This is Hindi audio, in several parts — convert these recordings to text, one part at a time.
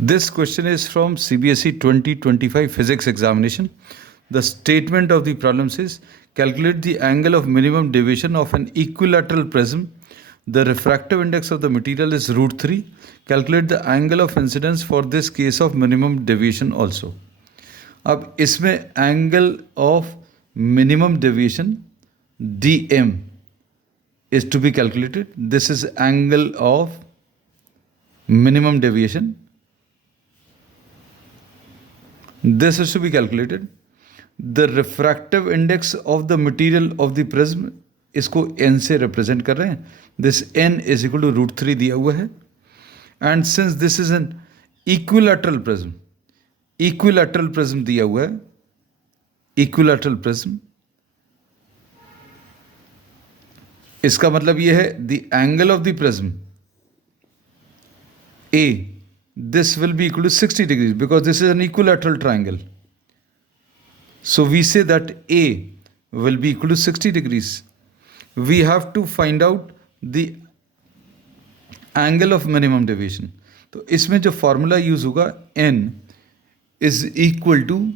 This question is from CBSE 2025 physics examination. The statement of the problem says calculate the angle of minimum deviation of an equilateral prism. The refractive index of the material is √3. Calculate the angle of incidence for this case of minimum deviation also. अब इसमें angle of minimum deviation dm is to be calculated. This is angle of minimum deviation. This is to be calculated. The refractive index of the material of the prism, इसको n से represent कर रहे हैं. This n is equal to √3 दिया हुआ है. And since this is an equilateral prism दिया हुआ है, equilateral prism, इसका मतलब ये है the angle of the prism A, this will be equal to 60 degrees because this is an equilateral triangle. So we say that A will be equal to 60 degrees. We have to find out the angle of minimum deviation. तो इसमें जो फॉर्मूला यूज होगा n is equal to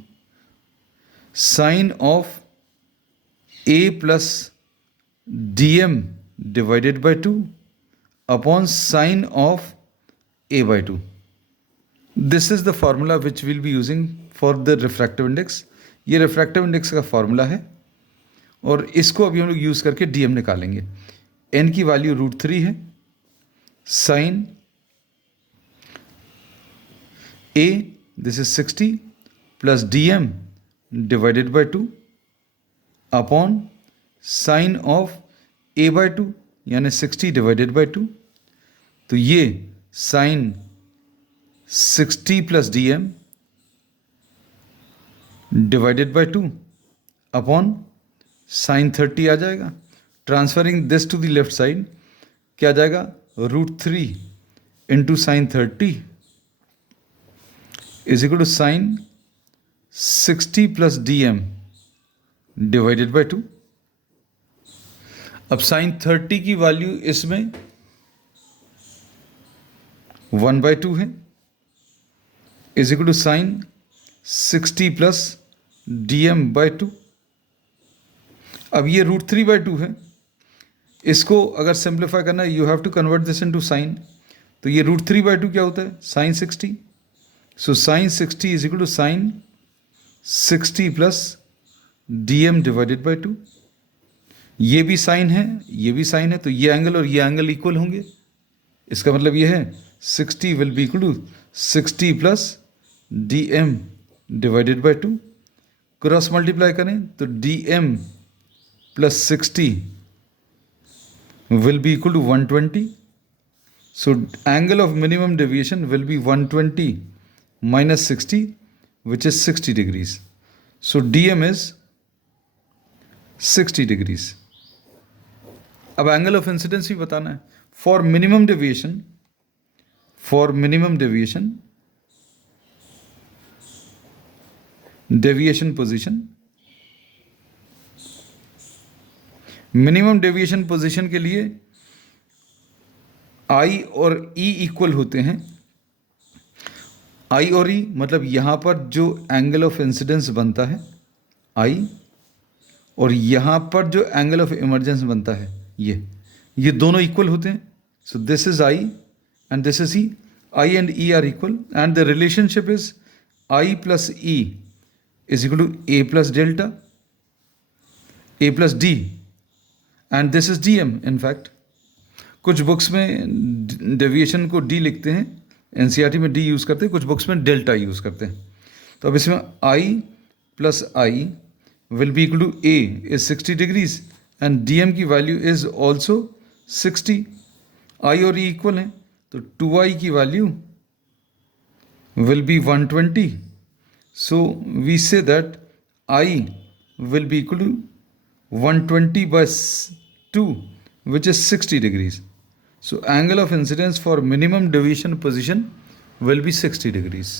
sine of a plus dm divided by 2 upon sine of a by 2. This is the formula which we'll be using for the refractive index. ये refractive index का फॉर्मूला है और इसको अभी हम लोग यूज़ करके dm निकालेंगे. n की वैल्यू √3 है. Sine a, this is 60 plus dm divided by 2 upon sine of a by 2 यानी 60 divided by 2. तो ये sine 60 plus dm divided by 2 upon sin 30 आ जाएगा. Transferring this to the left side क्या आ जाएगा? √3 into sine 30 is equal to sine 60 plus dm divided by 2. अब साइन 30 की वैल्यू इसमें 1/2 है, is equal to sine 60 plus dm by 2. अब ये √3/2 है. इसको अगर सिंप्लीफाई करना है, you have to convert this into sine. तो ये √3/2 क्या होता है? Sine 60. So sine 60 is equal to sine 60 plus dm divided by 2. ये भी साइन है, ये भी साइन है, तो ये एंगल और ये एंगल इक्वल होंगे. इसका मतलब ये है 60 will be equal to 60 plus dm divided by 2. Cross multiply करें तो dm plus 60 will be equal to 120. So angle of minimum deviation will be 120 minus 60, which is 60 degrees. So dm is 60 degrees. अब angle of incidence भी बताना है. For minimum deviation, deviation position, minimum deviation position के लिए I और E इक्वल होते हैं. I और E मतलब यहाँ पर जो एंगल ऑफ इंसिडेंस बनता है I, और यहाँ पर जो एंगल ऑफ इमर्जेंस बनता है ये दोनों इक्वल होते हैं. So this is I and this is E. I and E are equal and the relationship is I plus E is equal to A plus delta, A plus D, and this is dm. In fact कुछ बुक्स में डेविएशन को d लिखते हैं, एनसीईआरटी में d यूज़ करते हैं, कुछ बुक्स में डेल्टा यूज़ करते हैं. तो अब इसमें I plus I will be equal to A is 60 degrees and dm की वैल्यू इज ऑल्सो 60. I और E इक्वल हैं, तो 2I की वैल्यू will be 120. So we say that I will be equal to 120 by 2, which is 60 degrees. So angle of incidence for minimum deviation position will be 60 degrees.